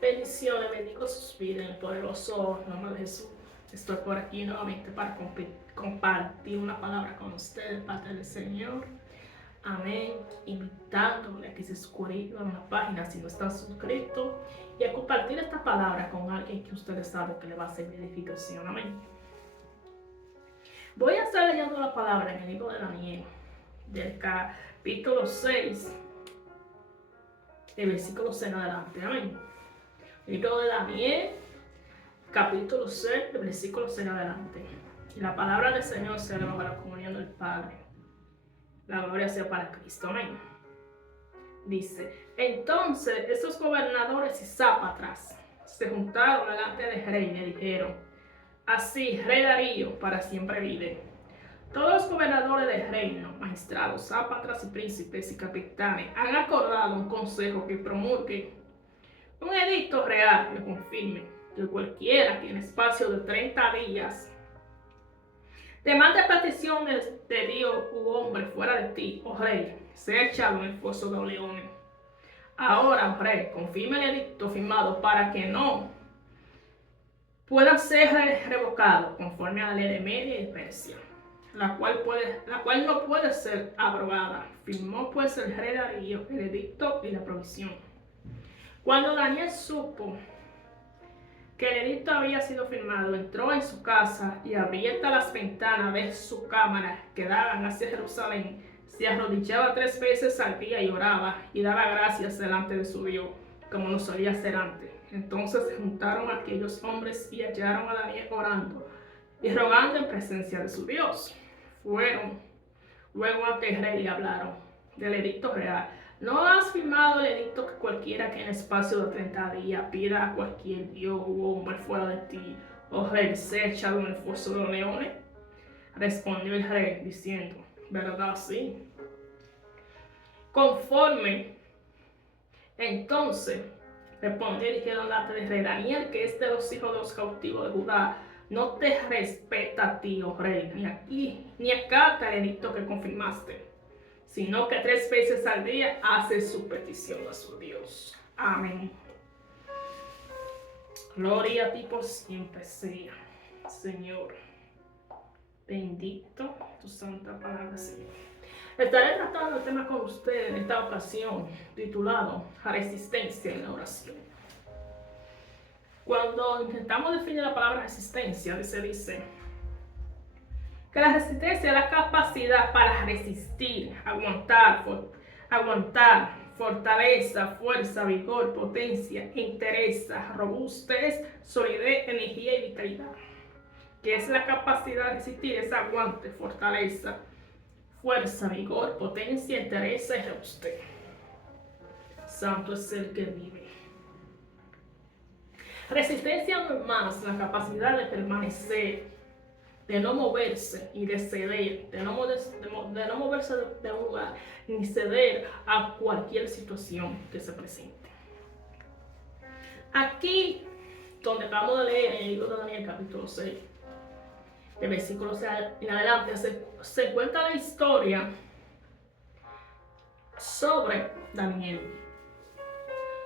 Bendiciones, bendigo sus vidas en el poderoso nombre de Jesús. Estoy por aquí nuevamente para compartir una palabra con ustedes, parte del Señor. Amén. Invitándole a que se suscriban a la página si no están suscritos y a compartir esta palabra con alguien que ustedes saben que le va a hacer edificación. Amén. Voy a estar leyendo la palabra en el libro de Daniel, del capítulo 6, del versículo 6 en adelante. Amén. Libro de Daniel, capítulo 6, versículo 6 en adelante. Y la palabra del Señor se eleva para la comunión del Padre. La gloria sea para Cristo. Amén. Dice: entonces estos gobernadores y sátrapas se juntaron delante del rey y le dijeron: así, rey Darío, para siempre vive. Todos los gobernadores del reino, magistrados, sátrapas y príncipes y capitanes han acordado un consejo que promulgue un edicto real que confirme que cualquiera que en espacio de 30 días demande peticiones de Dios u hombre fuera de ti, oh rey, sea echado en el foso de los leones. Ahora, oh rey, confirme el edicto firmado para que no pueda ser revocado conforme a la ley de Media y Persia, la cual no puede ser abrogada. Firmó pues el rey Darío el edicto y la provisión. Cuando Daniel supo que el edicto había sido firmado, entró en su casa y, abiertas las ventanas de su cámara que daban hacia Jerusalén, se arrodillaba 3 veces al día y oraba y daba gracias delante de su Dios, como lo solía hacer antes. Entonces se juntaron aquellos hombres y hallaron a Daniel orando y rogando en presencia de su Dios. Fueron luego ante el rey y hablaron del edicto real. ¿No has firmado el edicto que cualquiera que en espacio de 30 días pida a cualquier dios u hombre fuera de ti, oh rey, sea echado en el foso de los leones? Respondió el rey diciendo: ¿verdad? Sí. Conforme. Entonces respondió y dijeron delante del rey: Daniel, que es de los hijos de los cautivos de Judá, no te respeta a ti, oh rey, ni acata el edicto que confirmaste, sino que 3 veces al día hace su petición a su Dios. Amén. Gloria a ti por siempre sea, Señor. Bendito tu santa palabra, Señor. Estaré tratando el tema con ustedes en esta ocasión, titulado Resistencia en la oración. Cuando intentamos definir la palabra resistencia, se dice que la resistencia es la capacidad para resistir, aguantar, fortaleza, fuerza, vigor, potencia, entereza, robustez, solidez, energía y vitalidad. ¿Qué es la capacidad de resistir? Es aguante, fortaleza, fuerza, vigor, potencia, entereza y robustez. Santo es el que vive. Resistencia no es más la capacidad de permanecer, de no moverse y de ceder, de no moverse de un lugar, ni ceder a cualquier situación que se presente. Aquí, donde acabamos de leer en el libro de Daniel, capítulo 6, el versículo 6 en adelante, se cuenta la historia sobre Daniel,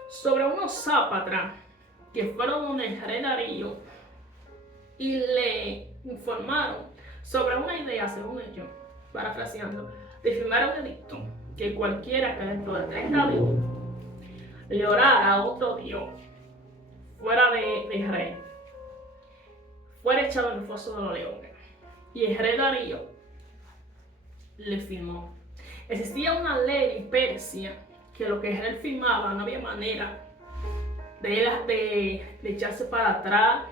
sobre unos sátrapas que fueron donde el rey Darío y le informaron sobre una idea, según ellos, parafraseando, de firmar un edicto que cualquiera que dentro de 30 días le orara a otro dios fuera de rey, fuera echado en el foso de los leones. Y el rey Darío le firmó. Existía una ley en Persia que lo que el rey firmaba no había manera de echarse para atrás,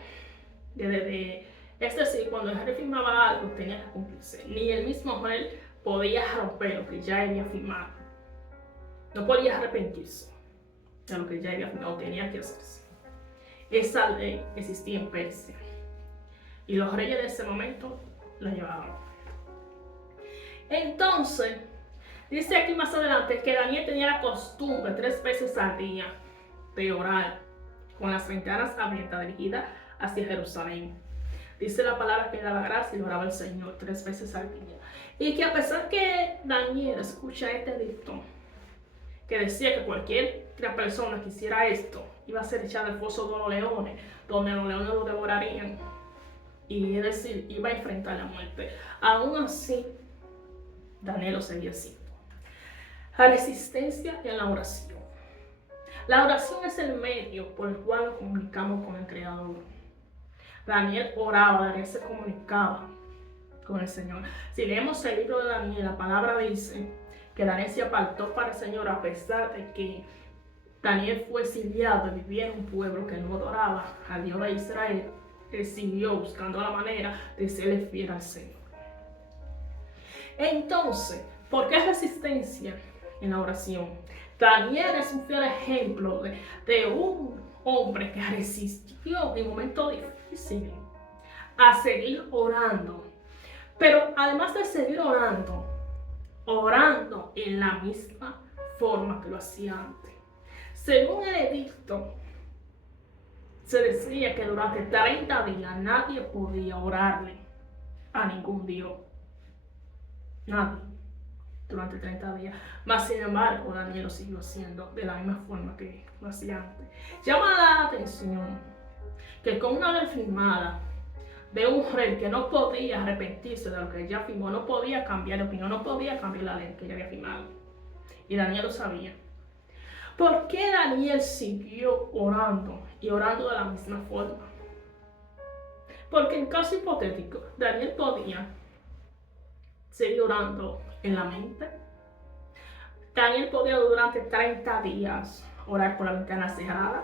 es decir, cuando el rey firmaba algo tenía que cumplirse. Ni el mismo rey podía romper lo que ya había firmado. No podía arrepentirse de lo que ya había firmado, tenía que hacerse. Esa ley existía en Persia y los reyes de ese momento la llevaban. Entonces, dice aquí más adelante que Daniel tenía la costumbre 3 veces al día de orar con las ventanas abiertas dirigidas hacia Jerusalén. Dice la palabra que daba gracia y oraba al Señor 3 veces al día. Y que a pesar que Daniel escucha este edicto, que decía que cualquier persona que hiciera esto iba a ser echada al foso de los leones, donde los leones lo devorarían. Y es decir, iba a enfrentar la muerte. Aún así, Daniel lo seguía haciendo. La resistencia en la oración. La oración es el medio por el cual nos comunicamos con el Creador. Daniel oraba, Daniel se comunicaba con el Señor. Si leemos el libro de Daniel, la palabra dice que Daniel se apartó para el Señor a pesar de que Daniel fue exiliado y vivía en un pueblo que no adoraba al Dios de Israel. Él siguió buscando la manera de serle fiel al Señor. Entonces, ¿por qué resistencia en la oración? Daniel es un fiel ejemplo de un hombre que resistió en momentos difíciles a seguir orando. Pero además de seguir orando en la misma forma que lo hacía antes. Según el edicto, se decía que durante 30 días nadie podía orarle a ningún Dios. Nadie. Durante 30 días. Mas sin embargo, Daniel lo siguió haciendo de la misma forma que lo hacía antes. Llama la atención que con una ley firmada de un rey que no podía arrepentirse de lo que ya firmó, no podía cambiar de opinión, no podía cambiar la ley que ya había firmado. Y Daniel lo sabía. ¿Por qué Daniel siguió orando y orando de la misma forma? Porque en caso hipotético, Daniel podía seguir orando en la mente. Daniel podía durante 30 días orar por la ventana cerrada,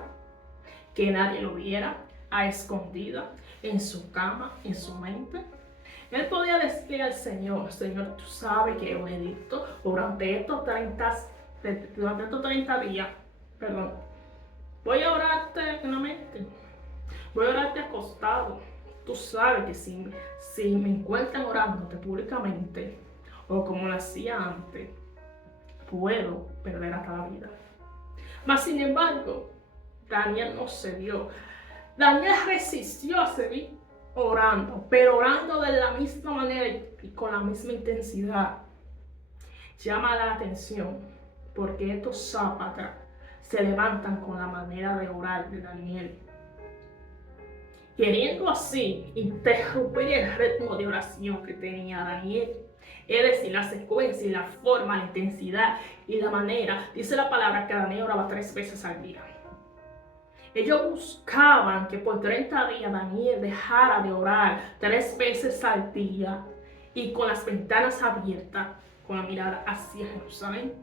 que nadie lo viera, a escondida, en su cama, en su mente. Él podía decirle al Señor, Señor, tú sabes que yo edicto durante estos 30 días, voy a orarte en la mente, voy a orarte acostado. Tú sabes que si me encuentran orándote públicamente, o como lo hacía antes, puedo perder hasta la vida. Mas sin embargo, Daniel no cedió. Daniel resistió a seguir orando, pero orando de la misma manera y con la misma intensidad. Llama la atención porque estos zápatas se levantan con la manera de orar de Daniel, queriendo así interrumpir el ritmo de oración que tenía Daniel. Es decir, la secuencia y la forma, la intensidad y la manera. Dice la palabra que Daniel oraba 3 veces al día. Ellos buscaban que por 30 días Daniel dejara de orar 3 veces al día y con las ventanas abiertas, con la mirada hacia Jerusalén.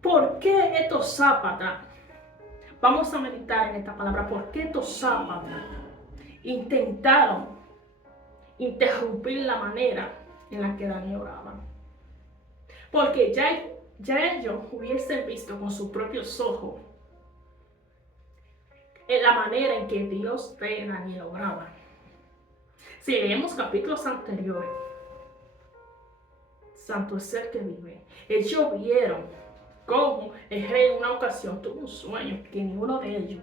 ¿Por qué estos zápatas? Vamos a meditar en esta palabra. ¿Por qué estos zápatas intentaron interrumpir la manera en la que Daniel oraba? Porque ya ellos hubiesen visto con sus propios ojos en la manera en que Dios de Daniel oraba. Si leemos capítulos anteriores, santo es el que vive, ellos vieron cómo el rey en una ocasión tuvo un sueño que ninguno de ellos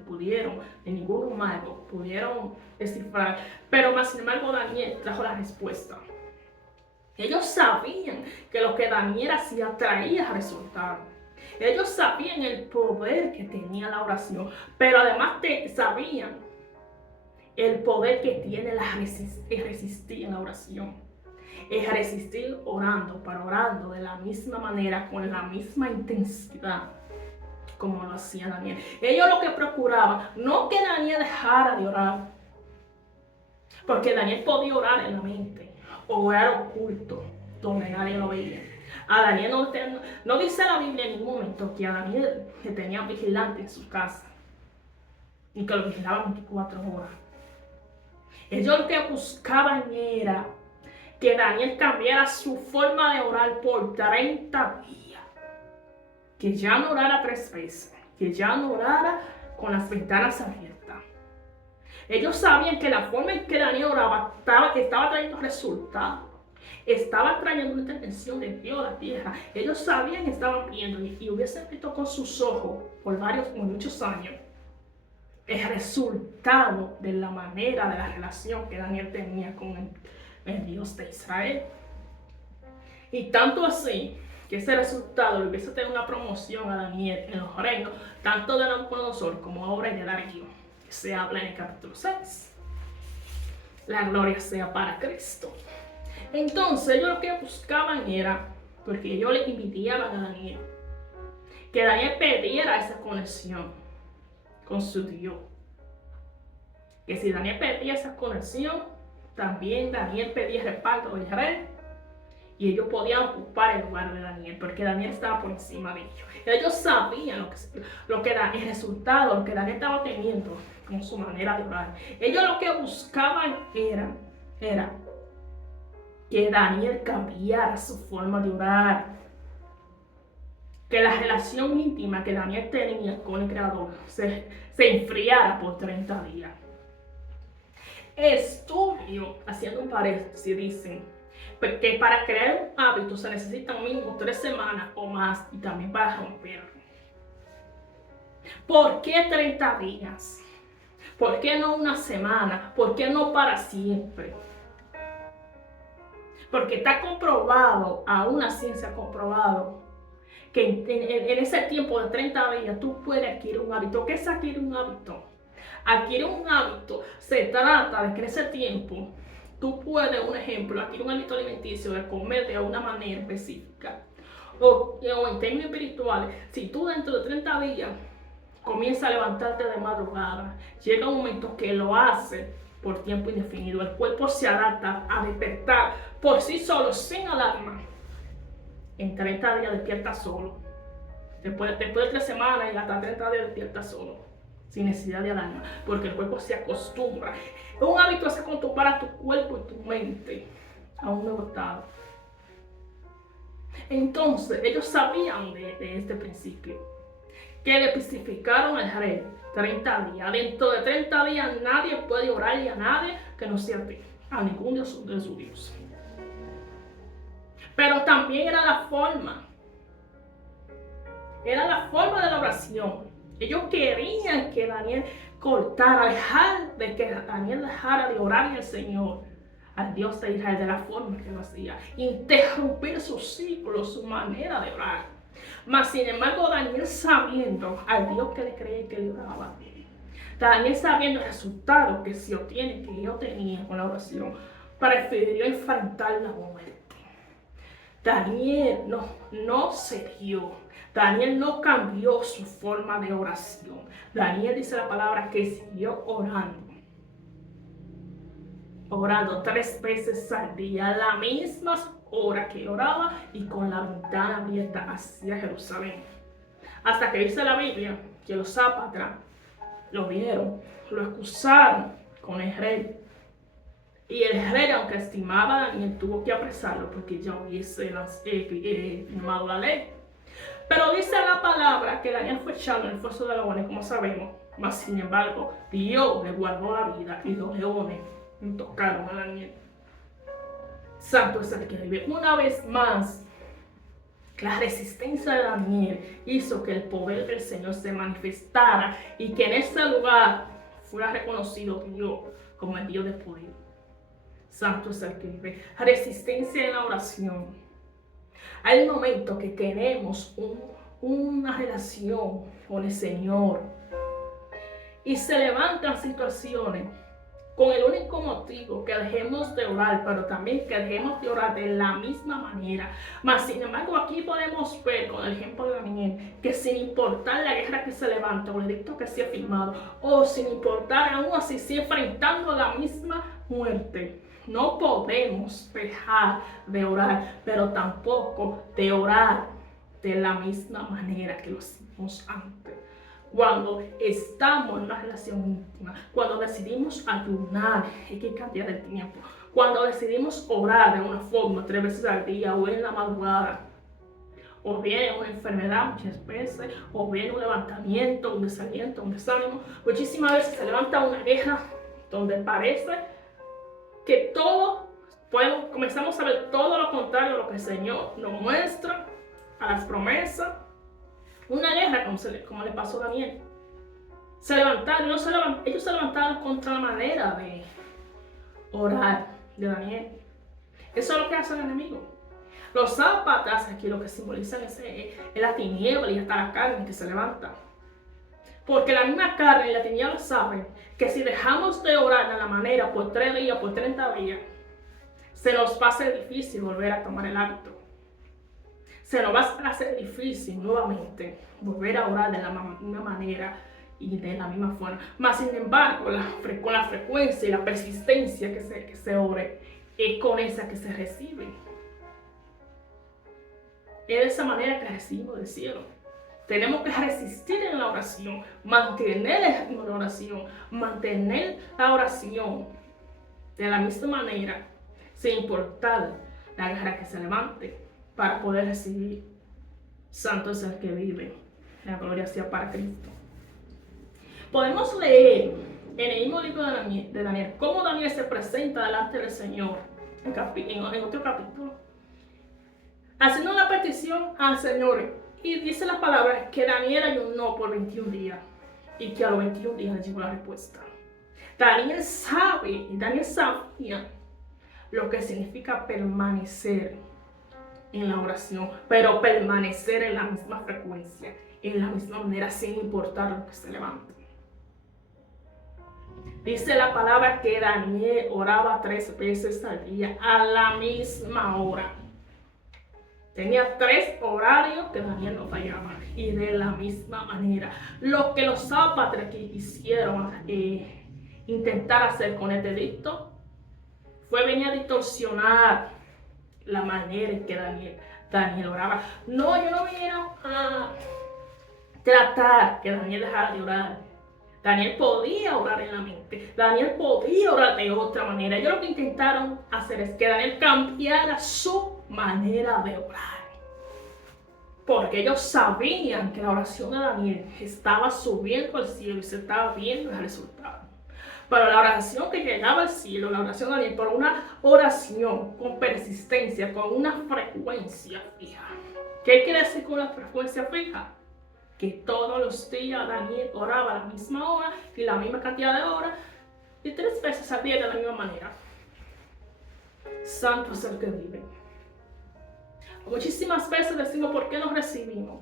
ninguno mago pudieron descifrar, pero más sin embargo Daniel trajo la respuesta. Ellos sabían que lo que Daniel hacía traía resultados. Ellos sabían el poder que tenía la oración, pero además sabían el poder que tiene el resistir en la oración. El resistir orando, pero orando de la misma manera, con la misma intensidad como lo hacía Daniel. Ellos lo que procuraban, no que Daniel dejara de orar, porque Daniel podía orar en la mente, o orar oculto, donde nadie lo veía. A Daniel no dice la Biblia en ningún momento que a Daniel que tenía vigilante en su casa y que lo vigilaban 24 horas. Ellos lo que buscaban era que Daniel cambiara su forma de orar por 30 días. Que ya no orara 3 veces, que ya no orara con las ventanas abiertas. Ellos sabían que la forma en que Daniel oraba estaba trayendo resultados. Estaba trayendo una intervención de Dios a la tierra. Ellos sabían que estaban viendo y hubiesen visto con sus ojos por muchos años el resultado de la manera, de la relación que Daniel tenía con el Dios de Israel. Y tanto así que ese resultado le hubiese tenido una promoción a Daniel en los reinos, tanto de Nabucodonosor como ahora de Darío, que se habla en el capítulo 6. La gloria sea para Cristo. Entonces ellos lo que buscaban era, porque ellos le envidiaban a Daniel, que Daniel perdiera esa conexión con su Dios. Que si Daniel perdía esa conexión, también Daniel perdía el respaldo del rey y ellos podían ocupar el lugar de Daniel, porque Daniel estaba por encima de ellos. Ellos sabían el resultado, lo que Daniel estaba teniendo con su manera de orar. Ellos lo que buscaban era que Daniel cambiara su forma de orar, que la relación íntima que Daniel tenía con el Creador se enfriara por 30 días. Estudio, haciendo un paréntesis, dicen que para crear un hábito se necesitan mínimo 3 semanas o más, y también para romperlo. ¿Por qué 30 días? ¿Por qué no una semana? ¿Por qué no para siempre? Porque está comprobado, a una ciencia comprobado, que en ese tiempo de 30 días tú puedes adquirir un hábito. ¿Qué es adquirir un hábito? Adquirir un hábito se trata de que en ese tiempo tú puedes, un ejemplo, adquirir un hábito alimenticio de comer de una manera específica. O en términos espirituales, si tú dentro de 30 días comienzas a levantarte de madrugada, llega un momento que lo haces por tiempo indefinido. El cuerpo se adapta a despertar por sí solo, sin alarma. En 30 días despierta solo. Después de 3 semanas y hasta 30 días despierta solo, sin necesidad de alarma, porque el cuerpo se acostumbra. Un hábito es acostumbrar a tu cuerpo y tu mente a un nuevo estado. Entonces, ellos sabían de este principio, que le especificaron al rey 30 días. Dentro de 30 días nadie puede orarle a nadie que no sea a ningún de su Dios. Pero también era la forma de la oración. Ellos querían que Daniel cortara, que Daniel dejara de orarle al Señor, al Dios de Israel, de la forma que lo hacía, interrumpir su ciclo, su manera de orar. Mas sin embargo, Daniel, sabiendo al Dios que le creía y que le oraba, Daniel, sabiendo el resultado que se obtiene, que yo tenía con la oración, prefirió enfrentar la muerte. Daniel no cedió. Daniel no cambió su forma de oración. Daniel, dice la palabra, que siguió orando 3 veces al día, a la misma hora que oraba y con la ventana abierta hacia Jerusalén. Hasta que dice la Biblia que los sátrapas lo vieron, lo acusaron con el rey. Y el rey, aunque estimaba a Daniel, tuvo que apresarlo porque ya hubiese firmado la ley. Pero dice la palabra que Daniel fue echado en el foso de leones, como sabemos. Mas sin embargo, Dios le guardó la vida y los leones no tocaron a Daniel. Santo es el que vive. Una vez más, la resistencia de Daniel hizo que el poder del Señor se manifestara y que en ese lugar fuera reconocido Dios como el Dios de poder. Santo es el que vive. Resistencia en la oración. Hay un momento que queremos una relación con el Señor y se levantan situaciones con el único motivo que dejemos de orar, pero también que dejemos de orar de la misma manera. Mas sin embargo, aquí podemos ver con el ejemplo de Daniel que sin importar la guerra que se levanta o el edicto que se ha firmado, o sin importar aún así si enfrentando la misma muerte, no podemos dejar de orar, pero tampoco de orar de la misma manera que lo hicimos antes. Cuando estamos en una relación íntima, cuando decidimos ayunar, hay que cambiar el tiempo. Cuando decidimos orar de una forma 3 veces al día o en la madrugada, o bien una enfermedad muchas veces, o bien un levantamiento, un desaliento, un desánimo. Muchísimas veces se levanta una guerra donde parece que comenzamos a ver todo lo contrario a lo que el Señor nos muestra, a las promesas. Una guerra como le pasó a Daniel. Ellos se levantaron contra la manera de orar de Daniel. Eso es lo que hace el enemigo. Los zápatas aquí lo que simbolizan es la tiniebla y hasta la carne que se levanta. Porque la misma carne y la tiniebla saben que si dejamos de orar de la manera por 3 días, por 30 días, se nos va a hacer difícil volver a tomar el hábito. Se nos va a hacer difícil nuevamente volver a orar de la misma manera y de la misma forma. Mas, sin embargo, con la frecuencia y la persistencia que se ore, es con esa que se recibe. Es de esa manera que recibimos del cielo. Tenemos que resistir en la oración, mantener el ritmo de la oración, mantener la oración de la misma manera, sin importar la guerra que se levante, para poder recibir. Santo es el que vive. La gloria sea para Cristo. Podemos leer en el mismo libro de Daniel cómo Daniel se presenta delante del Señor en otro capítulo, haciendo una petición al Señor. Y dice la palabra que Daniel ayunó por 21 días y que a los 21 días le llegó la respuesta. Daniel sabía lo que significa permanecer en la oración, pero permanecer en la misma frecuencia, en la misma manera, sin importar lo que se levante. Dice la palabra que Daniel oraba 3 veces al día a la misma hora. Tenía 3 horarios que Daniel no fallaba. Y de la misma manera, lo que los zápatres quisieron intentar hacer con este edicto fue venir a distorsionar la manera en que Daniel oraba. No, yo no vine a tratar que Daniel dejara de orar. Daniel podía orar en la mente. Daniel podía orar de otra manera. Ellos lo que intentaron hacer es que Daniel cambiara su manera de orar. Porque ellos sabían que la oración de Daniel estaba subiendo al cielo y se estaba viendo el resultado. Pero la oración que llegaba al cielo, la oración de Daniel, por una oración con persistencia, con una frecuencia fija. ¿Qué quiere decir con una frecuencia fija? Que todos los días Daniel oraba a la misma hora y la misma cantidad de horas y 3 veces al día de la misma manera. Santo es el que vive. Muchísimas veces decimos, ¿por qué no recibimos?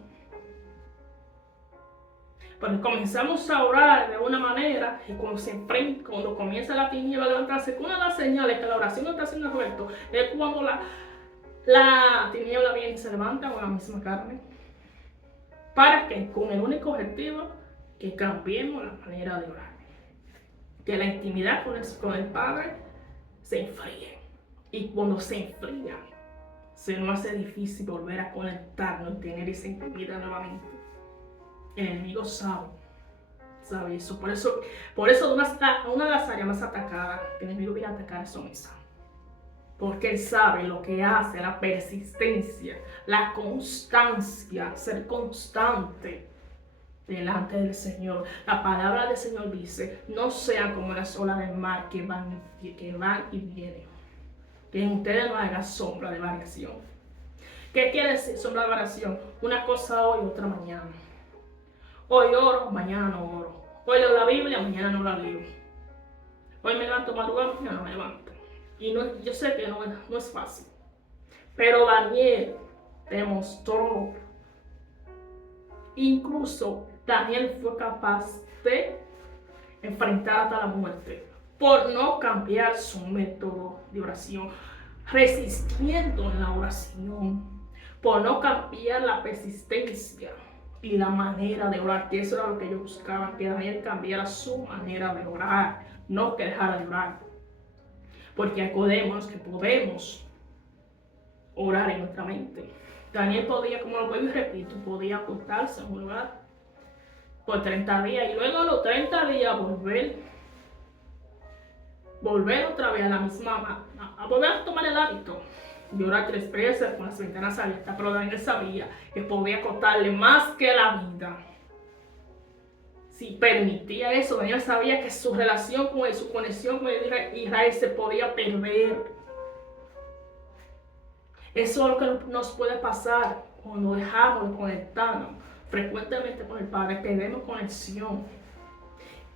Porque comenzamos a orar de una manera y cuando comienza la tiniebla a levantarse, una de las señales que la oración no está siendo correcta es cuando la tiniebla viene y se levanta con la misma carne. ¿Para qué? Con el único objetivo que cambiemos la manera de orar. Que la intimidad con el Padre se enfríe. Y cuando se enfría, se nos hace difícil volver a conectarnos y tener esa intimidad nuevamente. El enemigo sabe eso. Por eso una de las áreas más atacadas que el enemigo viene a atacar son esas. Porque él sabe lo que hace, la persistencia, la constancia, ser constante delante del Señor. La palabra del Señor dice, no sean como las olas del mar que van y vienen. Que en ustedes no haga sombra de variación. ¿Qué quiere decir sombra de variación? Una cosa hoy, otra mañana. Hoy oro, mañana no oro. Hoy leo la Biblia, mañana no la leo. Hoy me levanto madrugada, mañana no me levanto. Y yo sé que no es fácil. Pero Daniel demostró. Incluso Daniel fue capaz de enfrentar hasta la muerte por no cambiar su método de oración, resistiendo en la oración, por no cambiar la persistencia y la manera de orar, que eso era lo que ellos buscaban, que Daniel cambiara su manera de orar, no que dejara de orar. Porque acordémonos que podemos orar en nuestra mente. Daniel podía, como lo vuelvo y repito, podía acostarse en un lugar por 30 días y luego a los 30 días volver otra vez a la misma, a volver a tomar el hábito de orar 3 veces con las ventanas abiertas. Pero Daniel sabía que podía costarle más que la vida. Si permitía eso, Daniel sabía que su relación con él, su conexión con Israel se podía perder. Eso es lo que nos puede pasar cuando dejamos de conectarnos frecuentemente con el Padre, perdemos conexión.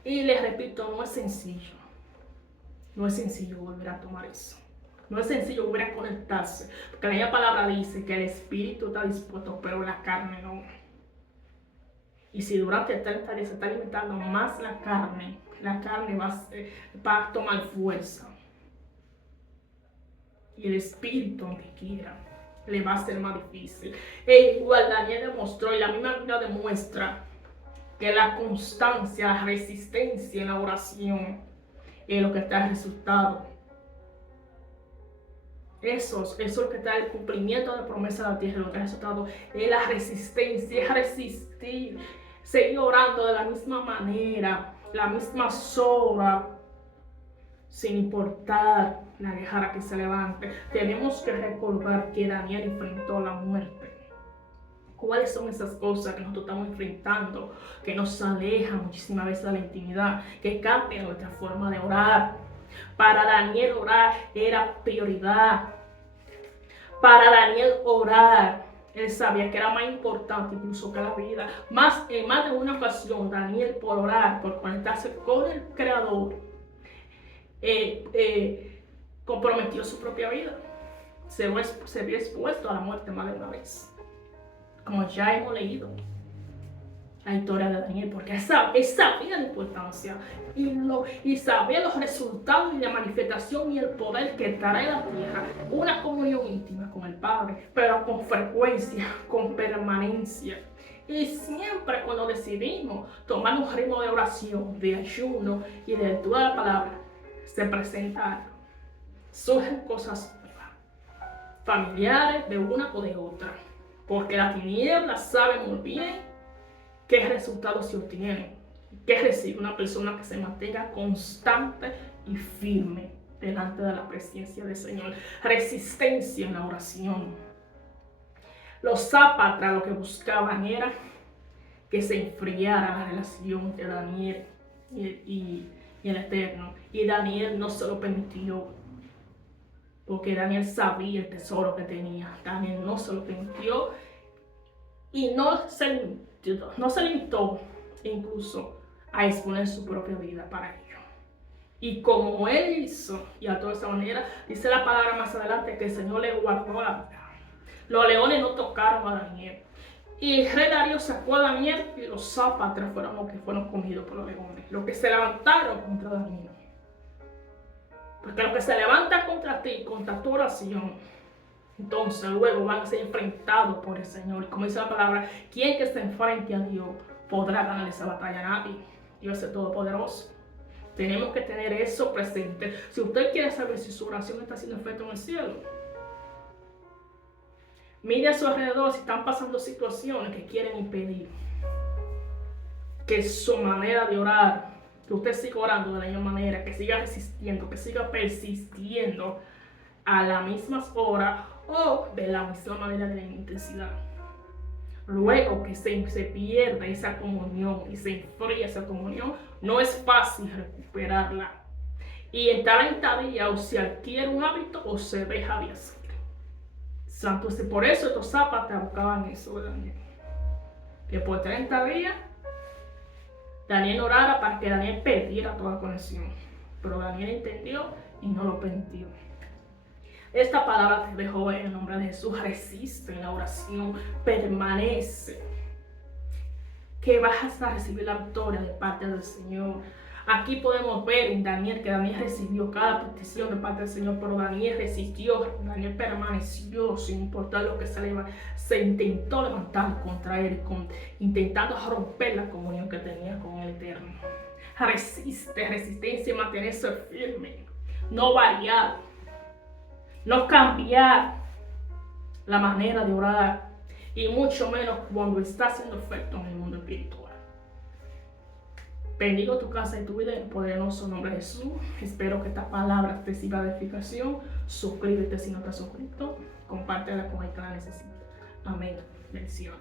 Y les repito, no es sencillo. No es sencillo volver a tomar eso. No es sencillo volver a conectarse, porque la palabra dice que el espíritu está dispuesto, pero la carne no. Y si durante 30 días se está alimentando más la carne va a tomar fuerza. Y el espíritu, aunque quiera, le va a ser más difícil. E igual Daniel demostró, y la misma Biblia demuestra, que la constancia, la resistencia en la oración es lo que está el resultado. Eso es lo que está el cumplimiento de la promesa de la tierra, lo que ha resultado es la resistencia, es resistir, seguir orando de la misma manera, la misma horas, sin importar la guerra que se levante. Tenemos que recordar que Daniel enfrentó la muerte. ¿Cuáles son esas cosas que nosotros estamos enfrentando, que nos alejan muchísimas veces de la intimidad, que cambian nuestra forma de orar? Para Daniel orar era prioridad. Para Daniel orar, él sabía que era más importante incluso que la vida. En más de una ocasión, Daniel por orar, por conectarse con el Creador, comprometió su propia vida. Se vio expuesto a la muerte más de una vez. Como ya hemos leído la historia de Daniel, porque él sabía la importancia y sabía los resultados y la manifestación y el poder que trae la tierra, una comunión íntima con el Padre, pero con frecuencia, con permanencia. Y siempre cuando decidimos tomar un ritmo de oración, de ayuno y de lectura de la palabra, se presenta algo. Surgen cosas nuevas, familiares de una o de otra, porque la tiniebla sabe muy bien qué resultados se obtienen, qué recibe una persona que se mantenga constante y firme delante de la presencia del Señor. Resistencia en la oración. Los Zapatras lo que buscaban era que se enfriara la relación entre Daniel y el Eterno. Y Daniel no se lo permitió, porque Daniel sabía el tesoro que tenía. Daniel no se lo permitió y no se limitó incluso a exponer su propia vida para ello. Y como él hizo, y a toda esa manera, dice la palabra más adelante que el Señor le guardó la vida. Los leones no tocaron a Daniel. Y el rey Darío sacó a Daniel y los Zapatras fueron los que fueron comidos por los leones, los que se levantaron contra Daniel. Porque los que se levantan contra ti, contra tu oración, entonces luego van a ser enfrentados por el Señor. Y como dice la palabra, quien que se enfrente a Dios podrá ganar esa batalla. Nadie. Dios es todopoderoso. Tenemos que tener eso presente. Si usted quiere saber si su oración está haciendo efecto en el cielo, mire a su alrededor si están pasando situaciones que quieren impedir que su manera de orar, que usted siga orando de la misma manera, que siga resistiendo, que siga persistiendo a las mismas horas o de la misma manera de la intensidad. Luego que se pierde esa comunión y se enfría esa comunión, no es fácil recuperarla. Y en 30 días o se adquiere un hábito o se deja de hacer. Entonces, por eso estos Zapatras buscaban eso de Daniel. Que por 30 días Daniel orara para que Daniel perdiera toda conexión. Pero Daniel entendió y no lo permitió. Esta palabra te dejo en el nombre de Jesús. Resiste en la oración, permanece, que vas a recibir la victoria de parte del Señor. Aquí podemos ver en Daniel que Daniel recibió cada petición de parte del Señor, pero Daniel resistió, Daniel permaneció sin importar lo que se intentó levantar contra él, intentando romper la comunión que tenía con el Eterno. Resistencia y mantenerse firme, no variar, no cambiar la manera de orar, y mucho menos cuando está haciendo efecto en el mundo espiritual. Bendigo tu casa y tu vida en el poderoso nombre de Jesús. Espero que esta palabra te sirva de edificación. Suscríbete si no te has suscrito. Compártela con el que la necesita. Amén. Bendición.